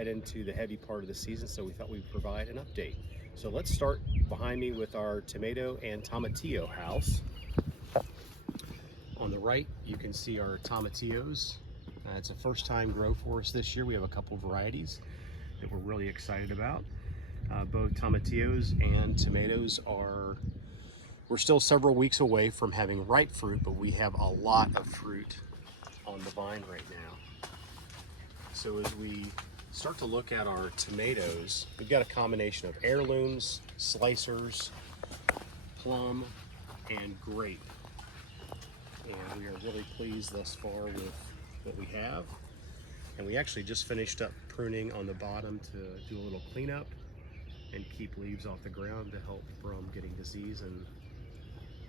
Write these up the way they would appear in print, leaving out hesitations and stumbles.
head into the heavy part of the season, so we thought we'd provide an update. So let's start behind me with our tomato and tomatillo house. On the right, you can see our tomatillos. It's a first time grow for us this year. We have a couple varieties that we're really excited about. Both tomatillos and tomatoes we're still several weeks away from having ripe fruit, but we have a lot of fruit on the vine right now. So as we start to look at our tomatoes, we've got a combination of heirlooms, slicers, plum, and grape. And we are really pleased thus far with what we have. And we actually just finished up pruning on the bottom to do a little cleanup and keep leaves off the ground to help from getting disease and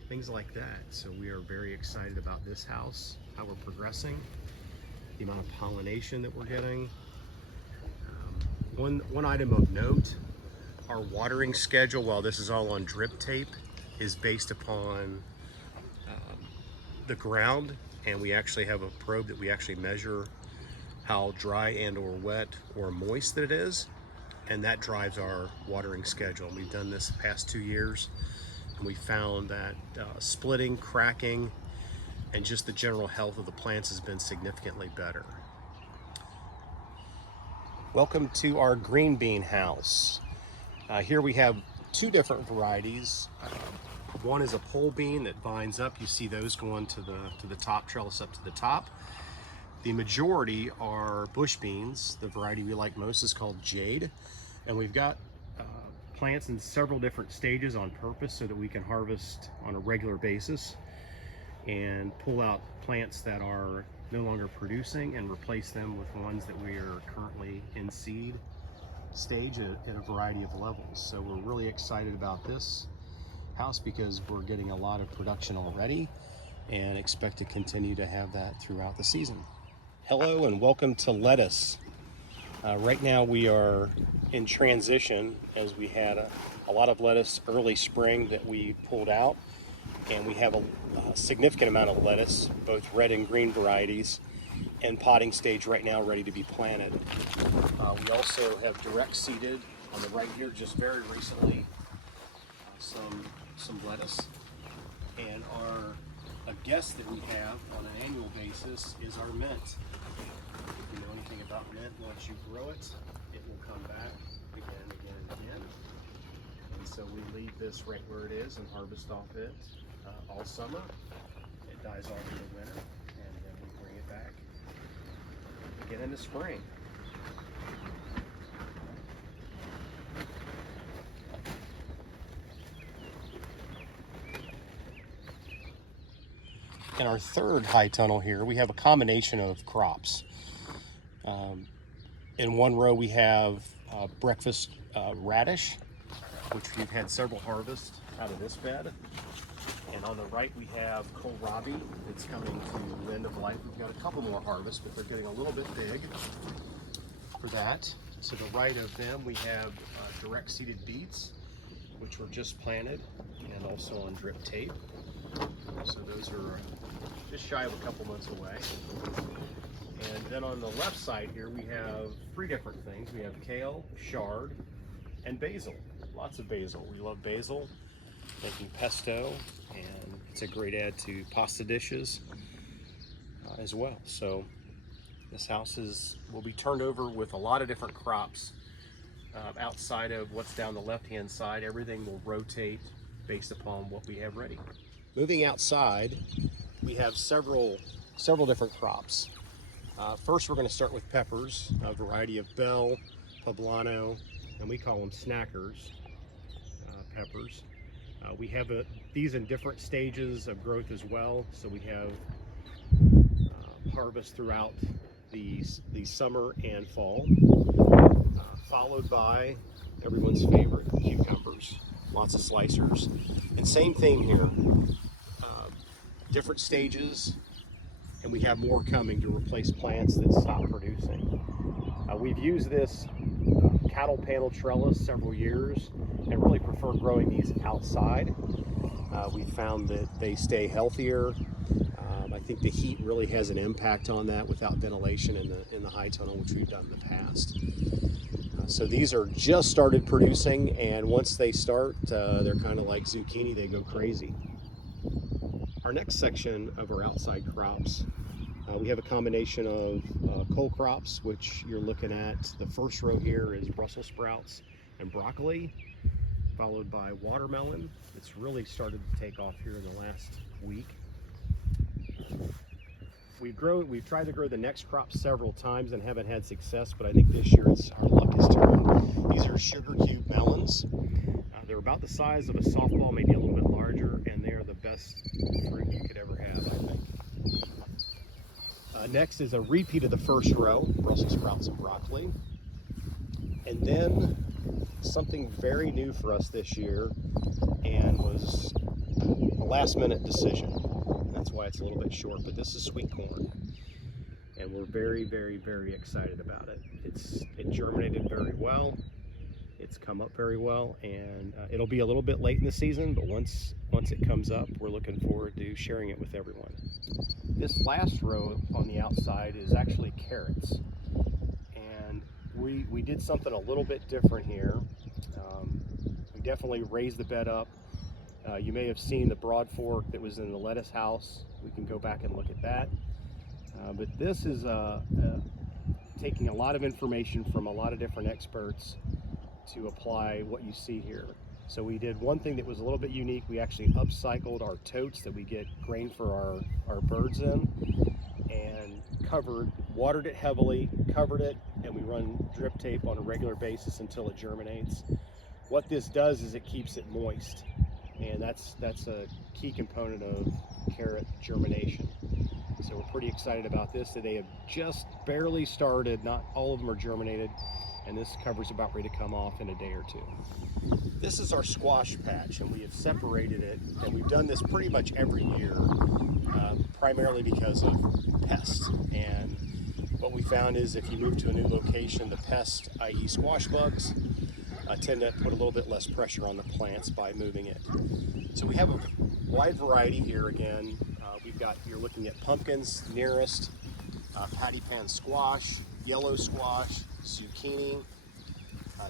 things like that. So we are very excited about this house, how we're progressing, the amount of pollination that we're getting. One item of note, our watering schedule, while this is all on drip tape, is based upon the ground, and we actually have a probe that we actually measure how dry and or wet or moist that it is, and that drives our watering schedule. And we've done this the past 2 years, and we found that splitting, cracking, and just the general health of the plants has been significantly better. Welcome to our green bean house. Here we have two different varieties. One is a pole bean that vines up. You see those going to the top, trellis up to the top. The majority are bush beans. The variety we like most is called Jade. And we've got plants in several different stages on purpose so that we can harvest on a regular basis and pull out plants that are no longer producing and replace them with ones that we are currently in seed stage at a variety of levels. So we're really excited about this house because we're getting a lot of production already and expect to continue to have that throughout the season. Hello and welcome to lettuce. Right now we are in transition as we had a lot of lettuce early spring that we pulled out, and we have a significant amount of lettuce, both red and green varieties, in potting stage right now, ready to be planted. We also have direct seeded on the right here just very recently some lettuce, and a guest that we have on an annual basis is our mint. If you know anything about mint, once you grow it, it will come back again and again and again. And so we leave this right where it is and harvest off it all summer. It dies off in the winter, and then we bring it back again in the spring. In our third high tunnel here, we have a combination of crops. In one row we have breakfast radish, which we've had several harvests out of this bed. And on the right we have kohlrabi that's coming to the end of life. We've got a couple more harvests, but they're getting a little bit big for that. To the right of them we have direct seeded beets, which were just planted and also on drip tape. So those are just shy of a couple months away. And then on the left side here we have three different things. We have kale, chard, and basil. Lots of basil. We love basil, making pesto, and it's a great add to pasta dishes as well. So this house will be turned over with a lot of different crops outside of what's down the left-hand side. Everything will rotate based upon what we have ready. Moving outside, we have several different crops. First, we're going to start with peppers, a variety of bell, poblano, and we call them snackers peppers. We have these in different stages of growth as well. So we have harvest throughout the summer and fall, followed by everyone's favorite, cucumbers. Lots of slicers. And same thing here, different stages, and we have more coming to replace plants that stop producing. We've used this cattle panel trellis several years and really prefer growing these outside. We found that they stay healthier. I think the heat really has an impact on that without ventilation in the high tunnel, which we've done in the past. So these are just started producing, and once they start, they're kind of like zucchini, they go crazy. Our next section of our outside crops, we have a combination of cole crops, which you're looking at. The first row here is Brussels sprouts and broccoli, followed by watermelon. It's really started to take off here in the last week. We've tried to grow the next crop several times and haven't had success, but I think this year our luck has turned. These are sugar cube melons. They're about the size of a softball, maybe a little bit larger, and they are the best fruit you could ever have, I think. Next is a repeat of the first row, Brussels sprouts and broccoli. And then something very new for us this year, and was a last minute decision. That's why it's a little bit short, but this is sweet corn. And we're very, very, very excited about it. It germinated very well. It's come up very well, and it'll be a little bit late in the season, but once it comes up, we're looking forward to sharing it with everyone. This last row on the outside is actually carrots, and we did something a little bit different here. We definitely raised the bed up. You may have seen the broad fork that was in the lettuce house. We can go back and look at that. But this is taking a lot of information from a lot of different experts to apply what you see here. So we did one thing that was a little bit unique. We actually upcycled our totes that we get grain for our birds in, and watered it heavily, covered it, and we run drip tape on a regular basis until it germinates. What this does is it keeps it moist, and that's a key component of carrot germination. So we're pretty excited about this. They have just barely started, not all of them are germinated, and this cover's about ready to come off in a day or two. This is our squash patch, and we have separated it, and we've done this pretty much every year, primarily because of pests. And what we found is if you move to a new location, the pests, i.e. squash bugs, tend to put a little bit less pressure on the plants by moving it. So we have a wide variety here again. You're looking at pumpkins, nearest, patty pan squash, yellow squash, zucchini,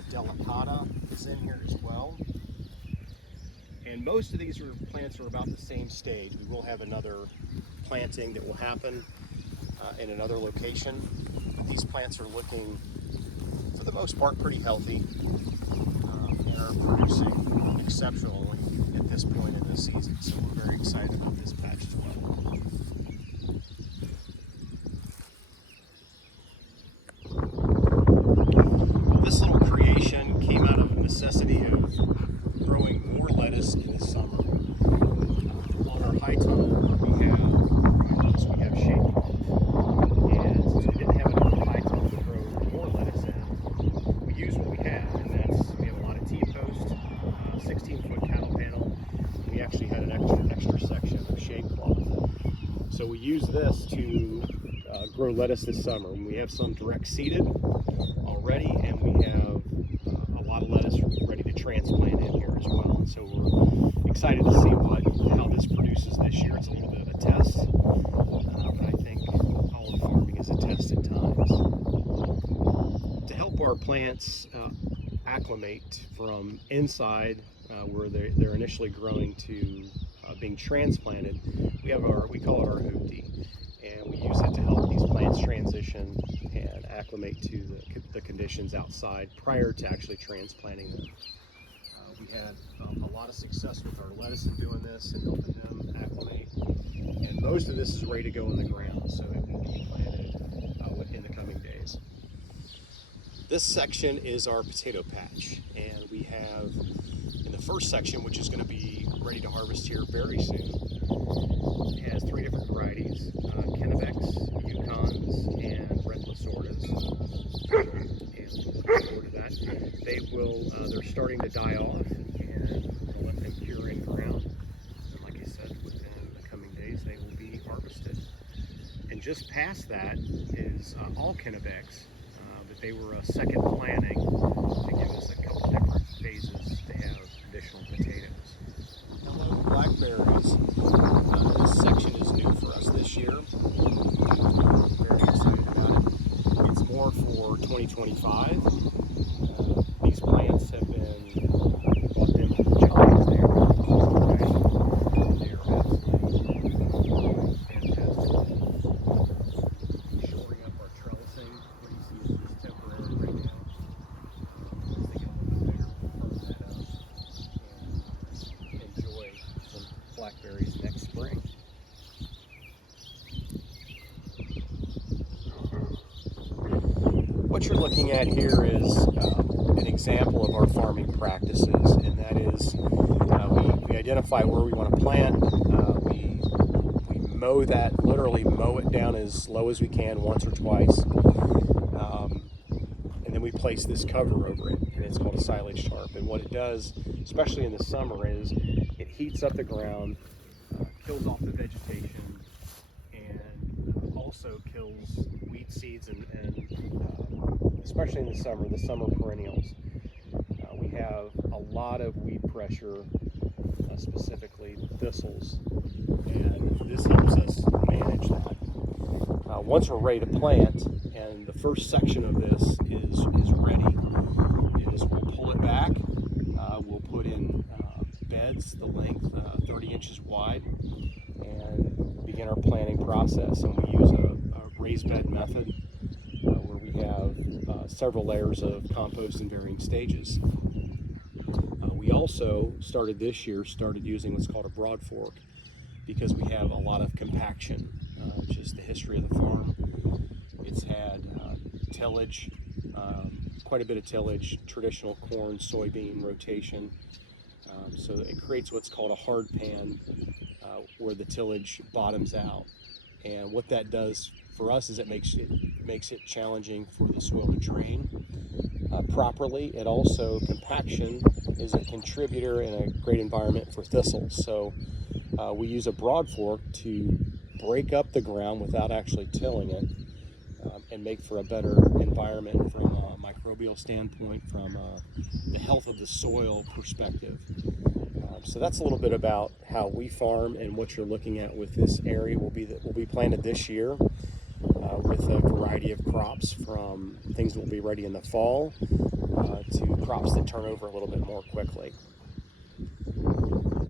delicata is in here as well. And most of these plants are about the same stage. We will have another planting that will happen in another location. These plants are looking, for the most part, pretty healthy, and are producing exceptionally at this point in the season. So we're very excited about this patch as well. This little creation came out of the necessity of growing more lettuce in the summer. On our high tunnel, we have shade cloth, and since we didn't have enough high tunnel to grow more lettuce in, we use what we have, and we have a lot of T-post, 16-foot cattle panel. We actually had an extra section of shade cloth, so we use this to grow lettuce this summer. And we have some direct seeded already, and we have a lot of lettuce ready to transplant in here as well. And so we're excited to see how this produces this year. It's a little bit of a test, but I think all of farming is a test at times. To help our plants acclimate from inside where they're initially growing to being transplanted, we call it our hoopty, and we use it to help these plants transition and acclimate to the conditions outside prior to actually transplanting them. We had a lot of success with our lettuce in doing this and helping them acclimate, and most of this is ready to go in the ground, so it will be planted in the coming days. This section is our potato patch, and we have in the first section, which is going to be ready to harvest here very soon, it has 3 different varieties, Kennebecs, Yukons, and Red Lasordas. And we'll look forward to that. They're starting to die off, and we'll let them cure in ground. And like I said, within the coming days, they will be harvested. And just past that is all Kennebecs, but they were a second planting to give us a couple different phases to have additional potatoes. Hello, blackberries. This section is new for us this year. Very excited about it. It's more for 2025. what you're looking at here is an example of our farming practices, and that is we identify where we want to plant. We mow that, literally mow it down as low as we can once or twice, and then we place this cover over it, and it's called a silage tarp. And what it does, especially in the summer, is it heats up the ground, kills off the vegetation, and also kills weed seeds and especially in the summer perennials. We have a lot of weed pressure, specifically thistles, and this helps us manage that. Once we're ready to plant, and the first section of this is ready, is we'll pull it back, we'll put in beds the length 30 inches wide, and begin our planting process. And we use a raised bed method where we have several layers of compost in varying stages. We also started using what's called a broad fork, because we have a lot of compaction. Just the history of the farm. It's had tillage, quite a bit of tillage, traditional corn, soybean rotation. So it creates what's called a hard pan, where the tillage bottoms out. And what that does for us is it makes it challenging for the soil to drain properly. It also, compaction is a contributor and a great environment for thistles. So we use a broad fork to break up the ground without actually tilling it, and make for a better environment from a microbial standpoint, from the health of the soil perspective. So that's a little bit about how we farm, and what you're looking at with this area will be planted this year with a variety of crops, from things that will be ready in the fall to crops that turn over a little bit more quickly.